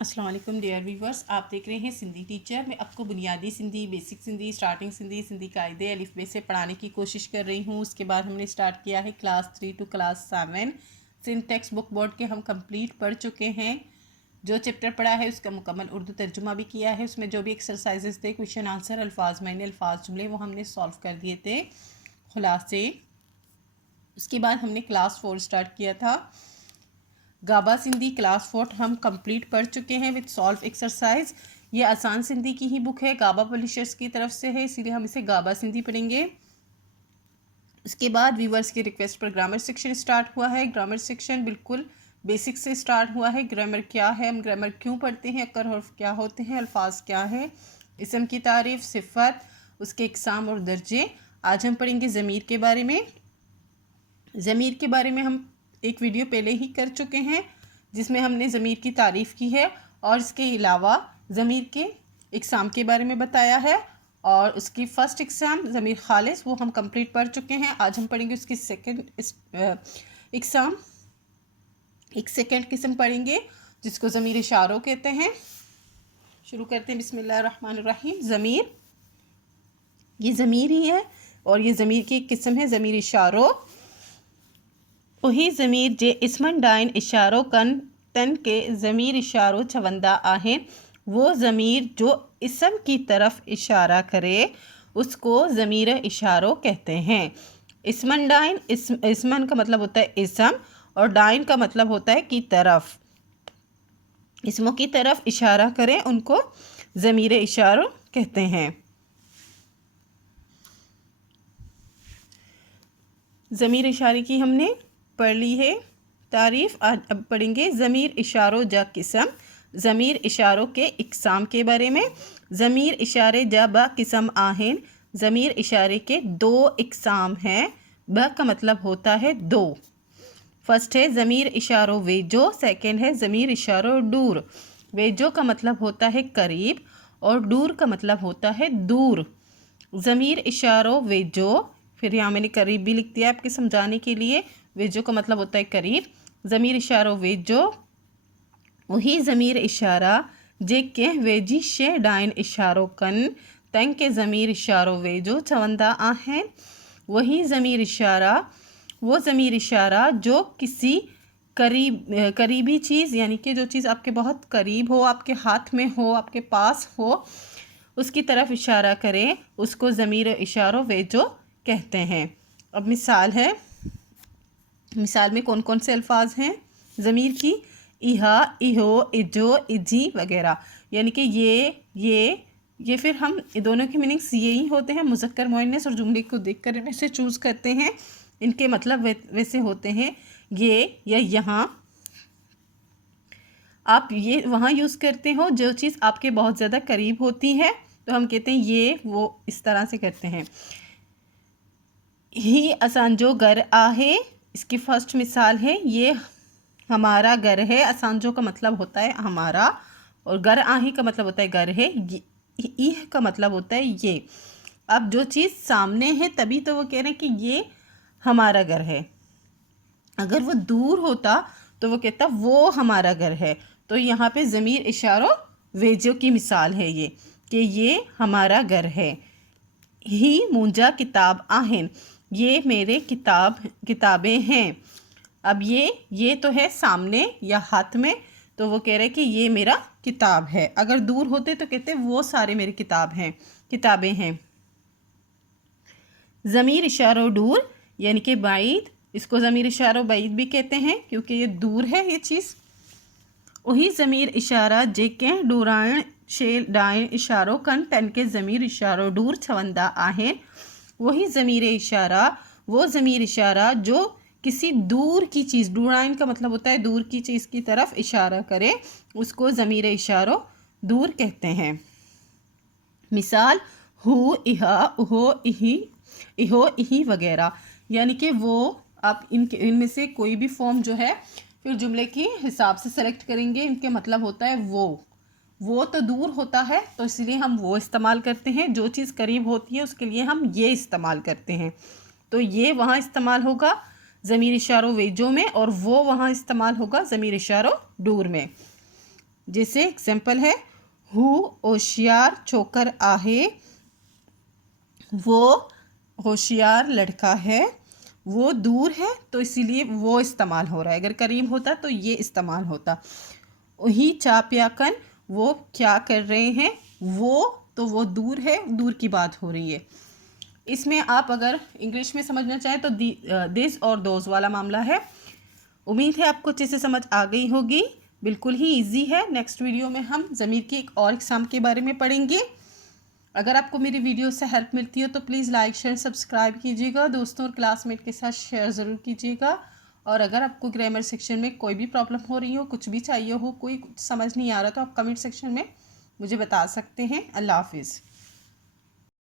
अस्सलाम वालेकुम dear viewers, आप देख रहे हैं सिंधी टीचर। मैं आपको बुनियादी सिंधी, बेसिक सिंधी, स्टार्टिंग सिंधी, सिंधी कायदे अलिफ बे से पढ़ाने की कोशिश कर रही हूँ। उसके बाद हमने स्टार्ट किया है class 3 to class 7। Sindh textbook board के हम कंप्लीट पढ़ चुके हैं। जो चैप्टर पढ़ा है उसका मुकम्मल उर्दू तर्जुमा भी किया है। उसमें जो भी एक्सरसाइजेस थे, क्वेश्चन आंसर, अल्फाज मायने, अल्फाज जुमले, वो हमने सॉल्व कर दिए थे खुलासे। उसके बाद हमने क्लास 4 स्टार्ट किया था। गाबा सिंधी क्लास 4 हम कंप्लीट पढ़ चुके हैं विद सॉल्व एक्सरसाइज। ये आसान सिंधी की ही बुक है, गाबा पब्लिशर्स की तरफ से है, इसीलिए हम इसे गाबा सिंधी पढ़ेंगे। उसके बाद व्यूवर्स की रिक्वेस्ट पर ग्रामर सेक्शन स्टार्ट हुआ है। ग्रामर सेक्शन बिल्कुल बेसिक से स्टार्ट हुआ है। ग्रामर क्या है, हम ग्रामर क्यों पढ़ते हैं, अक्कर हर्फ क्या होते हैं, अल्फाज क्या है, इसम की तारीफ, सिफत, उसके इकसाम और दर्जे। आज हम पढ़ेंगे ज़मीर के बारे में। ज़मीर के बारे में हम एक वीडियो पहले ही कर चुके हैं जिसमें हमने ज़मीर की तारीफ़ की है और इसके अलावा ज़मीर के इकसाम के बारे में बताया है। और उसकी फ़र्स्ट इकसाम ज़मीर खालिस वो हम कंप्लीट पढ़ चुके हैं। आज हम पढ़ेंगे उसकी सेकंड इकसाम, एक सेकंड किस्म पढ़ेंगे जिसको ज़मीर इशारों कहते हैं। शुरू करते हैं, बिस्मिल्लाहिर्रहमानिर्रहीम। ज़मीर, ये ज़मीर ही है और ये ज़मीर की एक किस्म है ज़मीर इशारों। वही ज़मीर जे इसमन डाइन इशारों कन तन के ज़मीर इशारों चवंदा आहें। वो ज़मीर जो इसम की तरफ इशारा करे उसको ज़मीर इशारों कहते हैं। इसमन डाइन, इसमन का मतलब होता है इसम और डाइन का मतलब होता है की तरफ। इसमों की तरफ इशारा करें उनको ज़मीर इशारों कहते हैं। ज़मीर इशारे की हमने पढ़ ली है तारीफ़। आज अब पढ़ेंगे ज़मीर इशारों जा किस्म, ज़मीर इशारों के इकसाम के बारे में। ज़मीर इशारे जा बा किस्म आहेन, ज़मीर इशारे के दो इकसाम हैं। ब का मतलब होता है दो। फर्स्ट है ज़मीर इशारों वेजो, सेकंड है ज़मीर इशारों दूर। वेजो का मतलब होता है करीब और दूर का मतलब होता है दूर। ज़मीर इशारों वेजो, फिर यहाँ मैंने करीब भी लिख दिया आपके समझाने के लिए। वेजो का मतलब होता है करीब। ज़मीर इशारों वेजो वही ज़मीर इशारा जे के वेजी शे डाइन इशारों कन तंग के ज़मीर इशारों वेजो चवंदा आहें। वही ज़मीर इशारा, वो ज़मीर इशारा जो किसी करीबी चीज़, यानी कि जो चीज़ आपके बहुत करीब हो, आपके हाथ में हो, आपके पास हो, उसकी तरफ इशारा करें उसको ज़मीर इशारों वेजो कहते हैं। अब मिसाल है, मिसाल में कौन कौन से अल्फाज हैं ज़मीर की? इहा, इहो, इजो, इजी वगैरह। यानी कि ये फिर हम दोनों के मीनिंग्स यही होते हैं। मुज़क्कर मुअन्नस और जुमले को देख कर इनमें से चूज़ करते हैं। इनके मतलब वैसे होते हैं ये या यहाँ। आप ये वहाँ यूज़ करते हो जो चीज़ आपके बहुत ज़्यादा करीब होती है तो हम कहते हैं ये वो, इस तरह से करते हैं। ही असांजो घर आहे, इसकी फर्स्ट मिसाल है ये हमारा घर है। असांजो का मतलब होता है हमारा और घर आहे का मतलब होता है घर है। इह का मतलब होता है ये। अब जो चीज़ सामने है तभी तो वो कह रहे हैं कि ये हमारा घर है। अगर वो दूर होता तो वो कहता वो हमारा घर है। तो यहाँ पे ज़मीर इशारों वेजो की मिसाल है ये कि ये हमारा घर है। ही मुंजा किताब आहेन, ये मेरे किताबें हैं। अब ये तो है सामने या हाथ में, तो वो कह रहे हैं कि ये मेरा किताब है। अगर दूर होते तो कहते वो सारे मेरी किताबें हैं। ज़मीर इशारों दूर यानी कि बाईद, इसको ज़मीर इशारों बाईद भी कहते हैं क्योंकि ये दूर है ये चीज़। वही ज़मीर इशारा जेके डूरायण शेल डायन इशारों कन तन के ज़मीर इशारों दूर छवंदा आहें। वही ज़मीर इशारा, वो ज़मीर इशारा जो किसी दूर की चीज़, डूरायन का मतलब होता है दूर की चीज़ की तरफ इशारा करे उसको ज़मीर इशारों दूर कहते हैं। मिसाल हु, इहा, उहो, इहो, इही वगैरह। यानी कि वो आप इनमें से कोई भी फॉर्म जो है फिर जुमले के हिसाब से सेलेक्ट करेंगे। इनके मतलब होता है वो तो दूर होता है तो इसलिए हम वो इस्तेमाल करते हैं। जो चीज़ करीब होती है उसके लिए हम ये इस्तेमाल करते हैं। तो ये वहाँ इस्तेमाल होगा ज़मीर इशारों वेजो में और वो वहाँ इस्तेमाल होगा ज़मीर इशारों दूर में। जैसे एग्जाम्पल है, हु होशियार छोकर आहे, वो होशियार लड़का है। वो दूर है तो इसीलिए वो इस्तेमाल हो रहा है, अगर करीब होता तो ये इस्तेमाल होता। वही चापियाकन, वो क्या कर रहे हैं, वो तो वो दूर है, दूर की बात हो रही है। इसमें आप अगर इंग्लिश में समझना चाहें तो दिस और दोज वाला मामला है। उम्मीद है आपको अच्छे से समझ आ गई होगी, बिल्कुल ही इजी है। नेक्स्ट वीडियो में हम ज़मीर के एक और एग्जाम के बारे में पढ़ेंगे। अगर आपको मेरी वीडियो से हेल्प मिलती हो तो प्लीज़ लाइक शेयर सब्सक्राइब कीजिएगा, दोस्तों और क्लासमेट के साथ शेयर ज़रूर कीजिएगा। और अगर आपको ग्रामर सेक्शन में कोई भी प्रॉब्लम हो रही हो, कुछ भी चाहिए हो, कोई कुछ समझ नहीं आ रहा तो आप कमेंट सेक्शन में मुझे बता सकते हैं। अल्लाह हाफिज़।